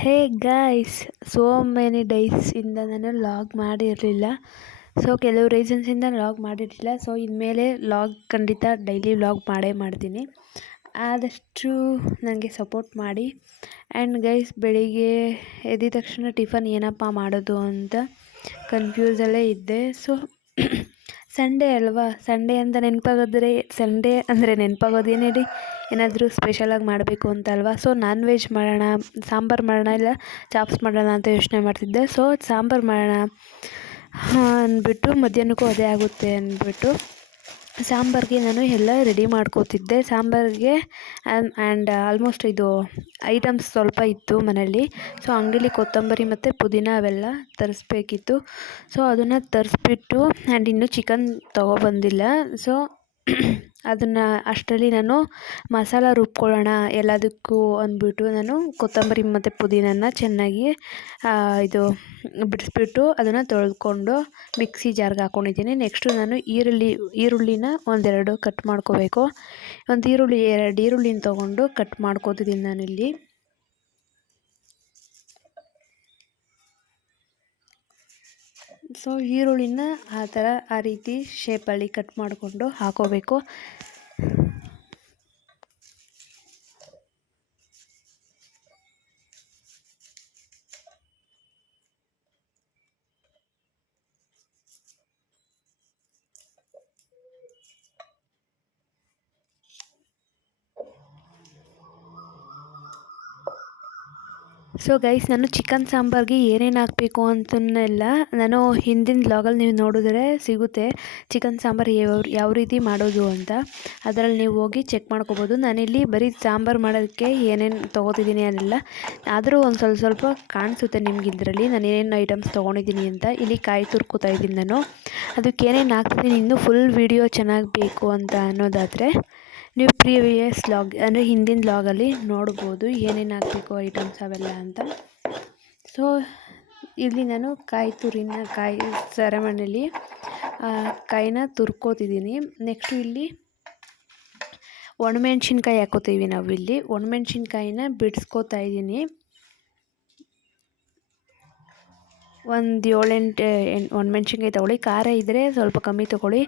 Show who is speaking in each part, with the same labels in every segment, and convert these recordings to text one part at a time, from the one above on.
Speaker 1: ಹೇ guys so many ಡೇಸಿಂದ ನಾನು log ಮಾಡಿರಲಿಲ್ಲ. ಸೊ ಕೆಲವು ರೀಸನ್ಸಿಂದ ಲಾಗ್ ಮಾಡಿರಲಿಲ್ಲ. ಸೊ ಇನ್ಮೇಲೆ ಲಾಗ್ ಖಂಡಿತ ಡೈಲಿ ಲಾಗ್ ಮಾಡೇ ಮಾಡ್ತೀನಿ. ಆದಷ್ಟು ನನಗೆ ಸಪೋರ್ಟ್ ಮಾಡಿ. ಆ್ಯಂಡ್ ಗೈಸ್ ಬೆಳಿಗ್ಗೆ ಎದ್ದ ತಕ್ಷಣ ಟಿಫನ್ ಏನಪ್ಪ ಮಾಡೋದು ಅಂತ ಕನ್ಫ್ಯೂಸಲ್ಲೇ ಇದ್ದೆ. ಸೊ ಸಂಡೇ ಅಲ್ವಾ? ಸಂಡೇ ಅಂತ ನೆನಪಾಗೋದ್ರೆ ಸಂಡೇ ಅಂದರೆ ನೆನಪಾಗೋದೇನೇಳಿ ಏನಾದರೂ ಸ್ಪೆಷಲಾಗಿ ಮಾಡಬೇಕು ಅಂತ ಅಲ್ವಾ? ಸೊ ನಾನ್ ವೆಜ್ ಮಾಡೋಣ, ಸಾಂಬಾರು ಮಾಡೋಣ ಇಲ್ಲ ಚಾಪ್ಸ್ ಮಾಡೋಣ ಅಂತ ಯೋಚನೆ ಮಾಡ್ತಿದ್ದೆ. ಸೊ ಸಾಂಬಾರು ಮಾಡೋಣ ಅಂದ್ಬಿಟ್ಟು ಮಧ್ಯಾಹ್ನಕ್ಕೂ ಅದೇ ಆಗುತ್ತೆ ಅಂದ್ಬಿಟ್ಟು. ಸಾಂಬಾರಿಗೆ ನಾನು ಎಲ್ಲ ರೆಡಿ ಮಾಡ್ಕೋತಿದ್ದೆ. ಸಾಂಬಾರಿಗೆ ಆ್ಯಂಡ್ ಆಲ್ಮೋಸ್ಟ್ ಇದು ಐಟಮ್ಸ್ ಸ್ವಲ್ಪ ಇತ್ತು ಮನೆಯಲ್ಲಿ. ಸೊ ಅಂಗಡಿಲಿ ಕೊತ್ತಂಬರಿ ಮತ್ತು ಪುದೀನ ಅವೆಲ್ಲ ತರಿಸ್ಬೇಕಿತ್ತು. ಸೊ ಅದನ್ನು ತರಿಸ್ಬಿಟ್ಟು ಆ್ಯಂಡ್ ಇನ್ನೂ ಚಿಕನ್ ತೊಗೊಬಂದಿಲ್ಲ. ಸೊ ಅದನ್ನು ಅಷ್ಟರಲ್ಲಿ ನಾನು ಮಸಾಲ ರುಬ್ಕೊಳ್ಳೋಣ ಎಲ್ಲದಕ್ಕೂ ಅಂದ್ಬಿಟ್ಟು ನಾನು ಕೊತ್ತಂಬರಿ ಮತ್ತು ಪುದೀನಾನ ಚೆನ್ನಾಗಿ ಇದು ಬಿಡಿಸ್ಬಿಟ್ಟು ಅದನ್ನು ತೊಳ್ಕೊಂಡು ಮಿಕ್ಸಿ ಜಾರ್ಗೆ ಹಾಕ್ಕೊಂಡಿದ್ದೀನಿ ನೆಕ್ಸ್ಟು ನಾನು ಈರುಳ್ಳಿ, ಈರುಳ್ಳಿನ ಒಂದೆರಡು ಕಟ್ ಮಾಡ್ಕೋಬೇಕು. ಒಂದು ಈರುಳ್ಳಿ, ಎರಡು ಈರುಳ್ಳಿನ ತೊಗೊಂಡು ಕಟ್ ಮಾಡ್ಕೋತಿದ್ದೀನಿ ನಾನಿಲ್ಲಿ. ಸೊ ಈರುಳ್ಳಿನ ಆ ಥರ ಆ ರೀತಿ ಶೇಪಲ್ಲಿ ಕಟ್ ಮಾಡಿಕೊಂಡು ಹಾಕೋಬೇಕು. ಸೊ ಗೈಸ್ ನಾನು ಚಿಕನ್ ಸಾಂಬಾರಿಗೆ ಏನೇನು ಹಾಕಬೇಕು ಅಂತನ್ನೆಲ್ಲ ನಾನು ಹಿಂದಿನ ಬ್ಲಾಗಲ್ಲಿ ನೀವು ನೋಡಿದ್ರೆ ಸಿಗುತ್ತೆ ಚಿಕನ್ ಸಾಂಬಾರು ಯಾವ ಯಾವ ರೀತಿ ಮಾಡೋದು ಅಂತ. ಅದರಲ್ಲಿ ನೀವು ಹೋಗಿ ಚೆಕ್ ಮಾಡ್ಕೋಬೋದು. ನಾನಿಲ್ಲಿ ಬರೀ ಸಾಂಬಾರು ಮಾಡೋದಕ್ಕೆ ಏನೇನು ತೊಗೋತಿದ್ದೀನಿ ಅದೆಲ್ಲ ಆದರೂ ಒಂದು ಸ್ವಲ್ಪ ಸ್ವಲ್ಪ ಕಾಣಿಸುತ್ತೆ ನಿಮ್ಗೆ ಇದರಲ್ಲಿ. ನಾನು ಏನೇನು ಐಟಮ್ಸ್ ತೊಗೊಂಡಿದ್ದೀನಿ ಅಂತ. ಇಲ್ಲಿ ಕಾಯಿ ತುರ್ಕೋತಾ ಇದ್ದೀನಿ ನಾನು. ಅದಕ್ಕೆ ಏನೇನು ಹಾಕ್ತಿದ್ದೀನಿ ಇನ್ನೂ ಫುಲ್ ವೀಡಿಯೋ ಚೆನ್ನಾಗಿ ಬೇಕು ಅಂತ ಅನ್ನೋದಾದರೆ ನೀವು ಪ್ರೀವಿಯಸ್ ಲಾಗ್, ಅಂದರೆ ಹಿಂದಿನ ಲಾಗಲ್ಲಿ ನೋಡ್ಬೋದು ಏನೇನು ಹಾಕಬೇಕು ಐಟಮ್ಸ್ ಅವೆಲ್ಲ ಅಂತ. ಸೊ ಇಲ್ಲಿ ನಾನು ಕಾಯಿ ತುರಿನ, ಕಾಯಿ ಸರಮಣೆಯಲ್ಲಿ ಕಾಯಿನ ತುರ್ಕೋತಿದ್ದೀನಿ. ನೆಕ್ಸ್ಟು ಇಲ್ಲಿ ಒಣಮೆಣ್ಸಿನ್ಕಾಯಿ ಹಾಕೋತೀವಿ ನಾವು ಇಲ್ಲಿ ಒಣಮೆಣ್ಸಿನ್ಕಾಯಿನ ಬಿಡಿಸ್ಕೋತಾ ಇದ್ದೀನಿ. ಒಂದು ಏಳೆಂಟು ಒಣಮೆಣ್ಸಿನ್ಕಾಯಿ ತೊಗೊಳ್ಳಿ, ಖಾರ ಇದ್ದರೆ ಸ್ವಲ್ಪ ಕಮ್ಮಿ ತೊಗೊಳ್ಳಿ.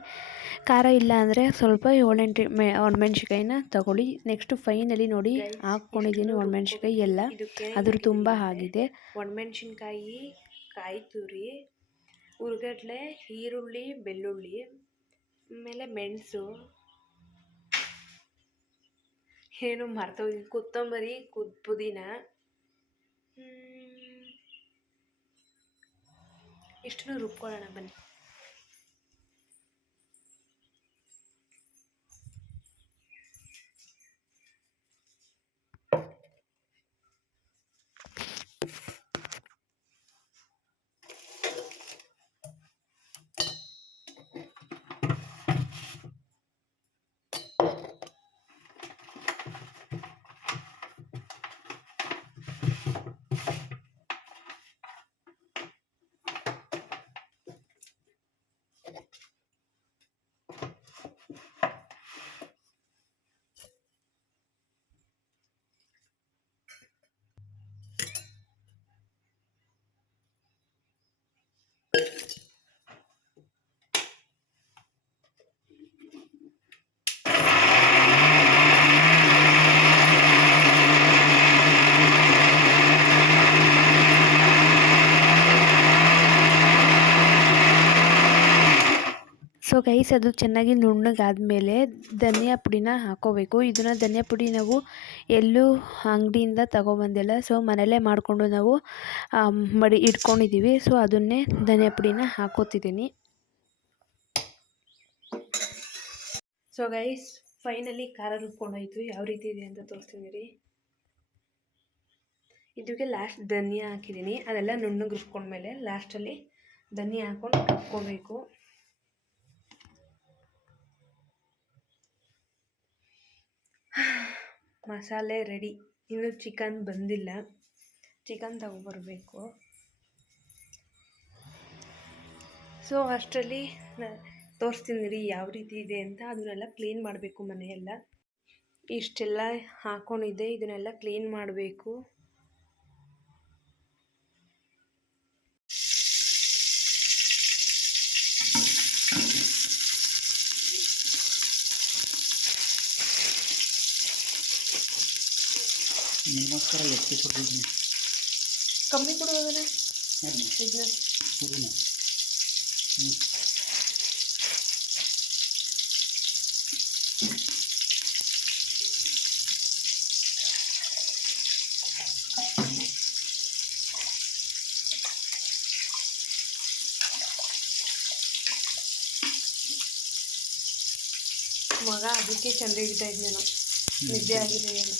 Speaker 1: ಖಾರ ಇಲ್ಲ ಅಂದರೆ ಸ್ವಲ್ಪ ಏಳೆಂಟು ಮೆ ಒಣಮೆಣ್ಸಿನ್ಕಾಯಿನ ತಗೊಳ್ಳಿ. ನೆಕ್ಸ್ಟು ಫೈನಲಿ ನೋಡಿ ಹಾಕ್ಕೊಂಡಿದ್ದೀನಿ ಒಣಮೆಣ್ಸಿನ್ಕಾಯಿ ಎಲ್ಲ. ಅದ್ರ ತುಂಬ ಆಗಿದೆ. ಒಣಮೆಣ್ಸಿನ್ಕಾಯಿ ಕಾಯಿ ತುರಿ, ಉರ್ಗಡ್ಲೆ, ಈರುಳ್ಳಿ, ಬೆಳ್ಳುಳ್ಳಿ, ಆಮೇಲೆ ಮೆಣಸು. ಏನು ಮರ್ತೋಗಿ ಕೊತ್ತಂಬರಿ ಕುದ್ ಪುದೀನ. ಇಷ್ಟನ್ನು ರುಬ್ಕೊಳ್ಳೋಣ ಬನ್ನಿ. ಗೈಸ್, ಅದು ಚೆನ್ನಾಗಿ ನುಣ್ಣಗಾದಮೇಲೆ ಧನಿಯಾ ಪುಡಿನ ಹಾಕೋಬೇಕು. ಇದನ್ನು ಧನಿಯಾ ಪುಡಿ ನಾವು ಎಲ್ಲೂ ಅಂಗಡಿಯಿಂದ ತಗೊಬಂದಿಲ್ಲ. ಸೊ ಮನೆಯಲ್ಲೇ ಮಾಡಿಕೊಂಡು ನಾವು ಮಡಿ ಇಟ್ಕೊಂಡಿದ್ದೀವಿ ಸೊ ಅದನ್ನೇ ಧನಿಯಾ ಪುಡಿನ ಹಾಕೋತಿದ್ದೀನಿ. ಸೊ ಗೈಸ್ ಫೈನಲಿ ಖಾರ ರುಬ್ಕೊಂಡೋಯ್ತು. ಯಾವ ರೀತಿ ಇದೆ ಅಂತ ತೋರಿಸ್ತಿದ್ದೀರಿ? ಇದಕ್ಕೆ ಲಾಸ್ಟ್ ಧನಿಯಾ ಹಾಕಿದ್ದೀನಿ. ಅದೆಲ್ಲ ನುಣ್ಣಗೆ ರುಬ್ಕೊಂಡ್ಮೇಲೆ ಲಾಸ್ಟಲ್ಲಿ ಧನಿಯಾ ಹಾಕ್ಕೊಂಡು ರುಬ್ಕೋಬೇಕು. ಮಸಾಲೆ ರೆಡಿ. ಇನ್ನು ಚಿಕನ್ ಬಂದಿಲ್ಲ. ಚಿಕನ್ ತಗೊಬರಬೇಕು. ಸೊ ಅಷ್ಟರಲ್ಲಿ ತೋರಿಸ್ತೀನಿ ರೀ ಯಾವ ರೀತಿ ಇದೆ ಅಂತ. ಅದನ್ನೆಲ್ಲ ಕ್ಲೀನ್ ಮಾಡಬೇಕು ಮನೆಯೆಲ್ಲ. ಇಷ್ಟೆಲ್ಲ ಹಾಕೊಂಡಿದ್ದೆ. ಇದನ್ನೆಲ್ಲ ಕ್ಲೀನ್ ಮಾಡಬೇಕು.
Speaker 2: ನಿನಗೋಸ್ಕರ ಲೆಗ್ ಪೀಸ್ ಹೊಡೆದಿದ್ದೀನಿ
Speaker 1: ಕಮ್ಮಿ ಕೊಡು ಅದನ್ನ. ಇದನ್ನ
Speaker 2: ಹುಡುಗ ಹ್ಞೂ
Speaker 1: ಮಗ ಅದಕ್ಕೆ ಚಂದ ಹಿಡಿತಾ ಇದ್ನೇನೋ. ನಿದ್ದೆ ಆಗಿದೆ ಏನು.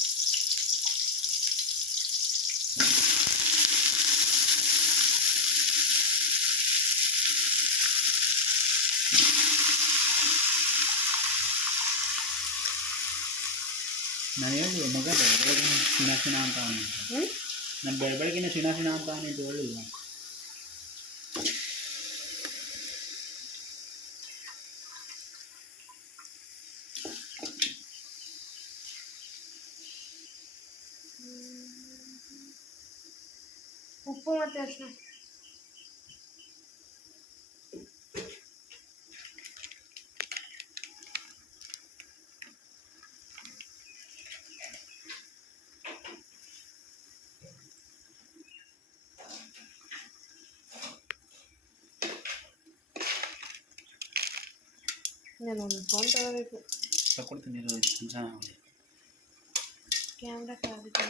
Speaker 2: ನಾನು ಹೇಳಿದೆ ಮಗ ಬೆಳಗ್ಗೆ ಸಿನ ಸಿನ ಅಂತ ಅವನು
Speaker 1: ಹ್ಞೂ
Speaker 2: ನಾನು ಬೆಳ ಬೆಳಗ್ಗೆ ಸಿನ ಸಿನ ಅಂತ ಅವನು ಅಂತ ಹೇಳಿಲ್ಲ
Speaker 1: ಉಪ್ಪು ಮತ್ತೆ ಅರ್ಶಿನ ನಾನು ಒಂದು ಫೋನ್ ತಗೋಬೇಕು.
Speaker 2: ತಗೊಳ್ತೀನಿ.
Speaker 1: ಕ್ಯಾಮ್ರಾ ಕಾಗುತ್ತೆ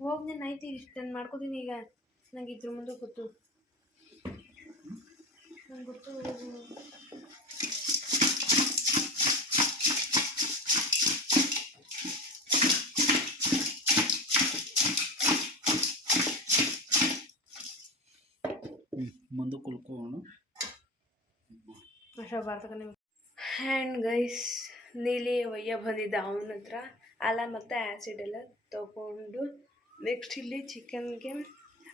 Speaker 1: ಹೋಗಿ ನಾನು ಆಯ್ತು ಇಷ್ಟು ನಾನು ಮಾಡ್ಕೋತೀನಿ ಈಗ. ನಂಗೆ ಇದ್ರ ಮುಂದೆ ಗೊತ್ತು. ನಂಗೆ ಗೊತ್ತು.
Speaker 2: ಮುಂದೆ
Speaker 1: ಕುಲ್ಕೋಣ ಹ್ಯಾಂಡ್ ಗೈಸ್, ನೀಲಿ ಒಯ್ಯ ಬಂದಿದ್ದ ಅವನ ಹತ್ರ. ಅಲ್ಲ ಮತ್ತು ಆ್ಯಸಿಡ್ ಎಲ್ಲ ತಗೊಂಡು ನೆಕ್ಸ್ಟ್ ಇಲ್ಲಿ ಚಿಕನ್ಗೆ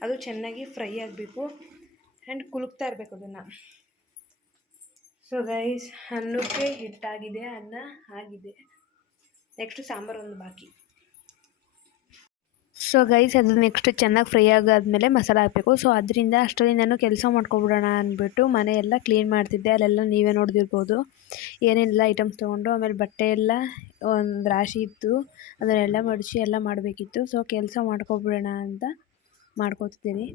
Speaker 1: ಅದು ಚೆನ್ನಾಗಿ ಫ್ರೈ ಆಗಬೇಕು. ಆ್ಯಂಡ್ ಕುಲುಕ್ತಾ ಇರಬೇಕು ಅದನ್ನು. ಸೊ ಗೈಸ್ ಅನ್ನಕ್ಕೆ ಹಿಟ್ಟಾಗಿದೆ, ಅನ್ನ ಆಗಿದೆ. ನೆಕ್ಸ್ಟ್ ಸಾಂಬಾರು ಒಂದು ಬಾಕಿ. ಸೊ ಗೈಸ್ ಅದು ನೆಕ್ಸ್ಟ್ ಚೆನ್ನಾಗಿ ಫ್ರೈ ಆಗಾದ್ಮೇಲೆ ಮಸಾಲೆ ಹಾಕಬೇಕು. ಸೊ ಅದರಿಂದ ಅಷ್ಟರಲ್ಲಿ ನಾನು ಕೆಲಸ ಮಾಡ್ಕೊಬಿಡೋಣ ಅಂದ್ಬಿಟ್ಟು ಮನೆ ಎಲ್ಲ ಕ್ಲೀನ್ ಮಾಡ್ತಿದ್ದೆ. ಅಲ್ಲೆಲ್ಲ ನೀವೇ ನೋಡ್ದಿರ್ಬೋದು. ಏನೆಲ್ಲ ಐಟಮ್ಸ್ ತೊಗೊಂಡು ಆಮೇಲೆ ಬಟ್ಟೆ ಎಲ್ಲ, ಒಂದು ರಾಶಿ ಇತ್ತು. ಅದನ್ನೆಲ್ಲ ಮಡಿಸಿ ಎಲ್ಲ ಮಾಡಬೇಕಿತ್ತು. ಸೊ ಕೆಲಸ ಮಾಡ್ಕೊಬಿಡೋಣ ಅಂತ ಮಾಡ್ಕೊತಿದ್ದೀನಿ.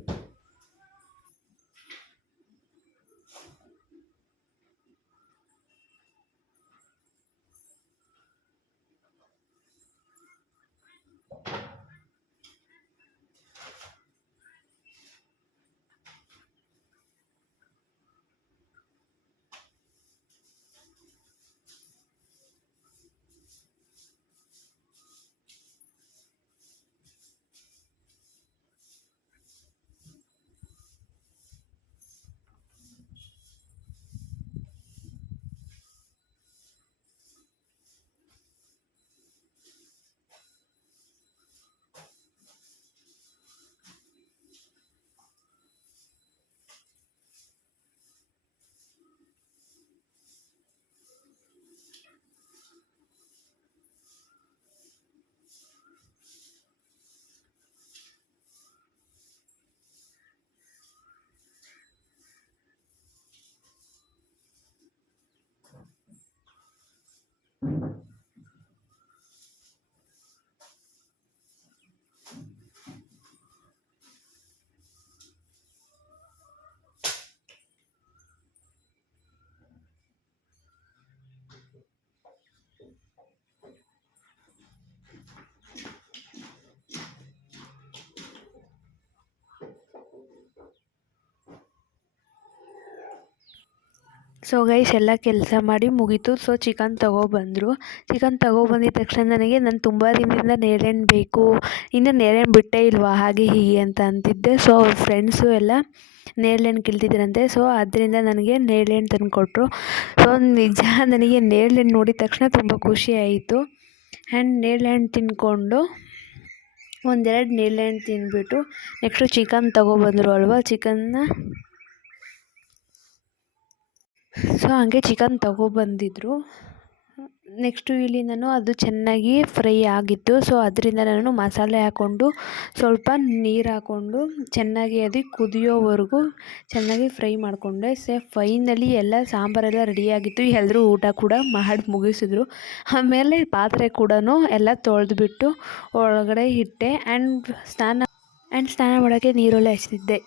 Speaker 1: ಸೊ ಗೈಸ್ ಎಲ್ಲ ಕೆಲಸ ಮಾಡಿ ಮುಗೀತು. ಸೊ ಚಿಕನ್ ತೊಗೊಬಂದರು. ಚಿಕನ್ ತೊಗೊಬಂದಿದ್ದ ತಕ್ಷಣ ನನಗೆ ನಾನು ತುಂಬ ದಿನದಿಂದ ನೇರಳೆಣ್ಣು ಬೇಕು. ಇನ್ನು ನೇರಳೆಣ್ಣು ಬಿಟ್ಟೇ ಇಲ್ವಾ? ಹಾಗೆ ಹೀಗೆ ಅಂತ ಅಂತಿದ್ದೆ. ಸೊ ಅವ್ರ ಫ್ರೆಂಡ್ಸು ಎಲ್ಲ ನೇರಳೆಣ್ಣು ಕಿಳ್ತಿದ್ರಂತೆ. ಸೊ ಅದರಿಂದ ನನಗೆ ನೇರಳೆಣ್ಣು ತಂದು ಕೊಟ್ಟರು ಸೊ ನಿಜ ನನಗೆ ನೇರಳೆಣ್ಣು ನೋಡಿದ ತಕ್ಷಣ ತುಂಬ ಖುಷಿ ಆಯಿತು. ಆ್ಯಂಡ್ ನೇರಳೆಹಣ್ಣು ತಿಂದ್ಕೊಂಡು ಒಂದೆರಡು ನೇರಳೆಹಣ್ಣು ತಿಂದ್ಬಿಟ್ಟು ನೆಕ್ಸ್ಟು ಚಿಕನ್ ತೊಗೊಬಂದರು ಅಲ್ವಾ? ಚಿಕನ್ನ ಸೊ, ಹಂಗೆ ಚಿಕನ್ ತಗೊಬಂದಿದ್ರು. ನೆಕ್ಸ್ಟು ಇಲ್ಲಿ ನಾನು ಅದು ಚೆನ್ನಾಗಿ ಫ್ರೈ ಆಗಿತ್ತು. ಸೊ, ಅದರಿಂದ ನಾನು ಮಸಾಲೆ ಹಾಕ್ಕೊಂಡು ಸ್ವಲ್ಪ ನೀರು ಹಾಕ್ಕೊಂಡು ಚೆನ್ನಾಗಿ ಅದು ಕುದಿಯೋವರೆಗೂ ಚೆನ್ನಾಗಿ ಫ್ರೈ ಮಾಡಿಕೊಂಡೆ. ಸೆ, ಫೈನಲಿ ಎಲ್ಲ ಸಾಂಬಾರೆಲ್ಲ ರೆಡಿಯಾಗಿತ್ತು ಎಲ್ಲರೂ ಊಟ ಕೂಡ ಮಾಡಿ ಮುಗಿಸಿದ್ರು. ಆಮೇಲೆ ಪಾತ್ರೆ ಕೂಡ ಎಲ್ಲ ತೊಳೆದುಬಿಟ್ಟು ಒಳಗಡೆ ಇಟ್ಟೆ. ಆ್ಯಂಡ್ ಸ್ನಾನ ಆ್ಯಂಡ್ ಸ್ನಾನ ಮಾಡೋಕ್ಕೆ ನೀರೊಳ್ಳೆ ಹಚ್ತಿದ್ದೆ